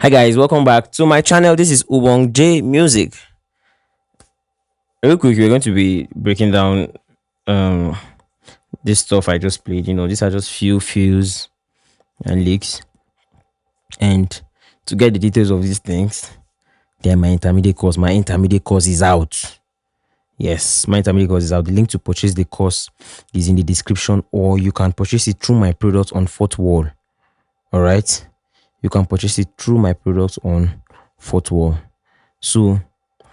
Hi guys, welcome back to my channel. This is Ubong J Music. Real quick, we're going to be breaking down um this stuff I just played. These are just few fills and leaks. And to get the details of these things, then my intermediate course. My intermediate course is out. Yes, my intermediate course is out. The link to purchase the course is in the description, or you can purchase it through my product on Fourth Wall. Alright. You can purchase it through my products on Fourth Wall. So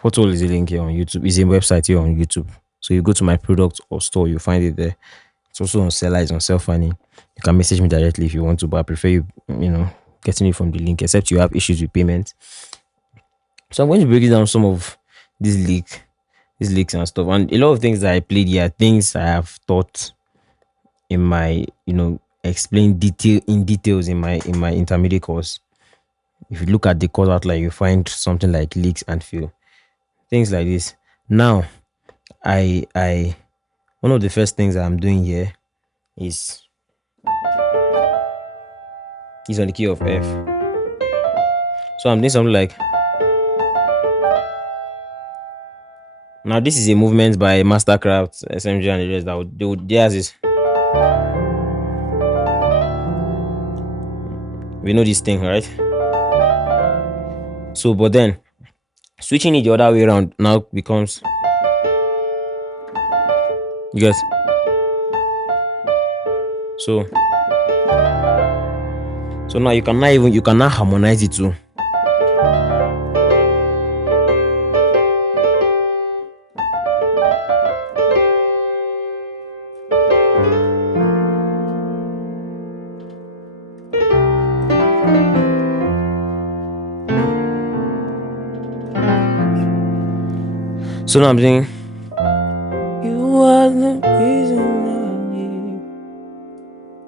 Photo is a link here on YouTube. It's a website here on YouTube. So you go to my product or store, you find it there. It's also on Seller, it's on Self-Funding. You can message me directly if you want to, but I prefer you getting it from the link, except you have issues with payment. So I'm going to break it down some of these leaks and stuff. And a lot of things that I played here, things I have taught in my, explain details in my intermediate course. If you look at the course outline, you find something like leaks and fill. Things like this. Now, I one of the first things I'm doing here is on the key of F. So I'm doing something like, now this is a movement by Mastercraft, SMG, and the rest that theirs is. We know this thing, right? So, but then switching it the other way around now becomes, you guys. So now you cannot harmonize it too. So now I'm saying, you are the reason I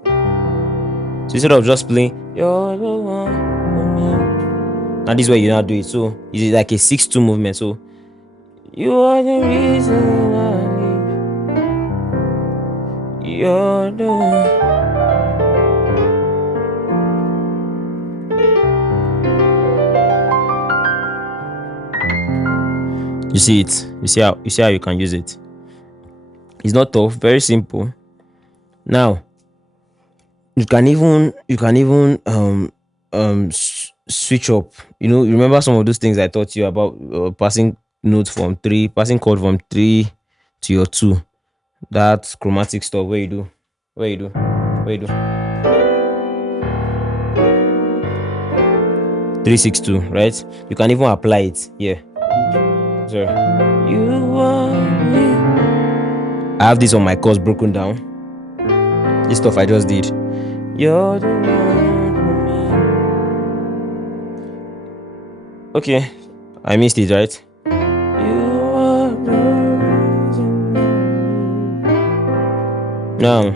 live. So instead of just playing, you're the one for me. Now this is where you now do it. So it's like a 6-2 movement. So you are the reason I live. You're the one. You see it. You see how you can use it. It's not tough. Very simple. Now you can even switch up. Remember some of those things I taught you about passing chord from 3 to your 2. That chromatic stuff where you do 3-6-2, right? You can even apply it here. Sorry. I have this on my course broken down. This stuff I just did. You're the one for me. Okay, I missed it, right? You are the reason. Now,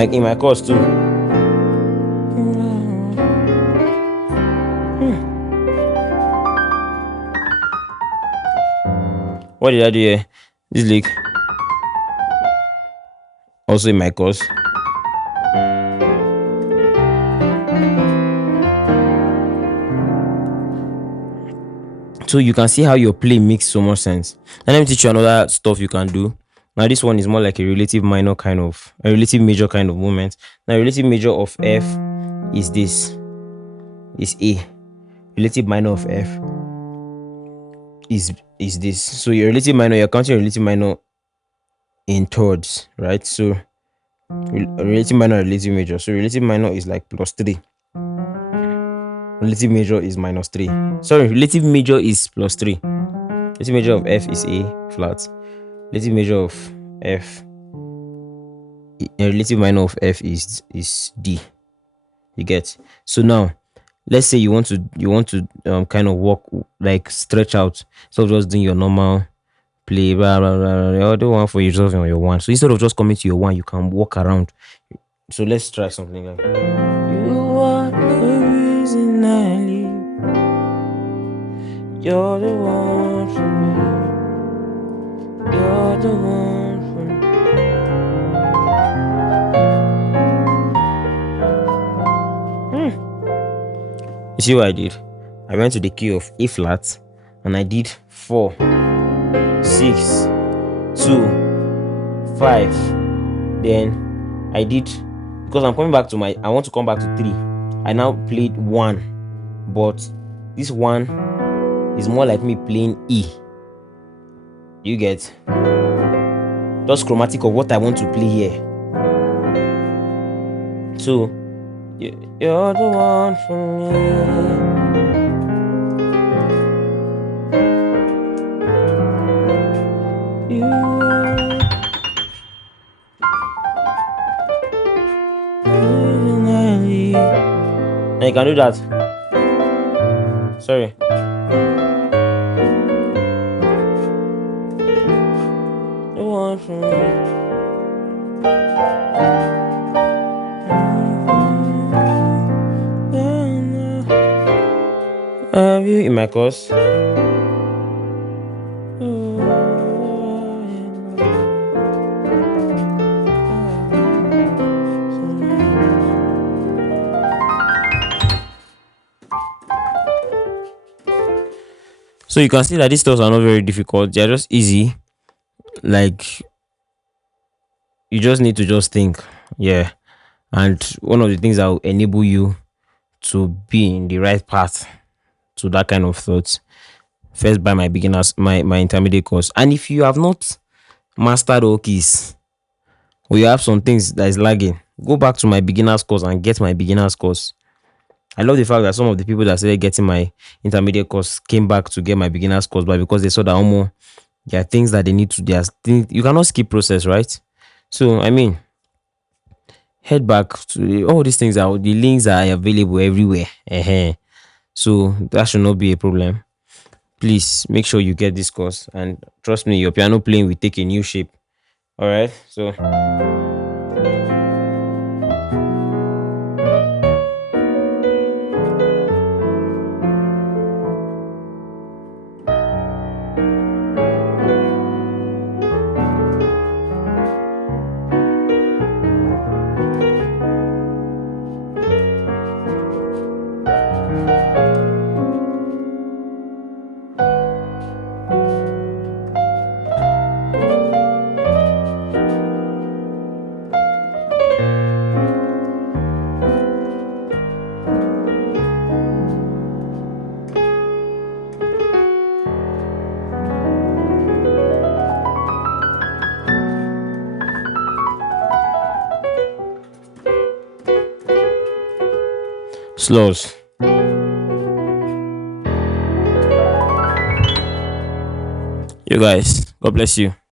in my course too. What did I do here? This leak. Also in my course. So you can see how your play makes so much sense. And let me teach you another stuff you can do. Now this one is more like a relative major kind of movement. Now relative major of F is this. Is A. Relative minor of F is this. So your relative minor, you're counting your relative minor in thirds, right? So relative minor, relative major. So relative minor is like +3. Relative major is -3. Sorry, relative major is +3. Relative major of F is A flat. Relative major of F, relative minor of F is D. You get? So now, let's say you want to kind of walk, like stretch out, so just doing your normal play, blah blah blah. The other one for yourself on your one. So instead of just coming to your one, you can walk around. So let's try something like, you are the reason I live. You're the one for me. You're the one for me. You see what I did? I went to the key of A flat and I did 4, 6, 2, 5. Then I did, because I'm coming back to I want to come back to 3. I now played 1, but this 1 is more like me playing E. You get? Just chromatic of what I want to play here. So, you're the one for me. You are. And you can do that. Sorry. The one for me. Have you in my course? So you can see that these stuff are not very difficult. They are just easy. Like, you just need to just think. Yeah. And one of the things that will enable you to be in the right path to that kind of thoughts, first buy my beginners, my intermediate course. And if you have not mastered all keys, or you have some things that is lagging, go back to my beginners course and get my beginners course. I love the fact that some of the people that started getting my intermediate course came back to get my beginners course, but because they saw that almost there are things that they need to, there are things you cannot skip process, right? So I mean, head back to all these things. Are the links are available everywhere. So that should not be a problem. Please make sure you get this course, and trust me, your piano playing will take a new shape. All right, so slows. You guys, God bless you.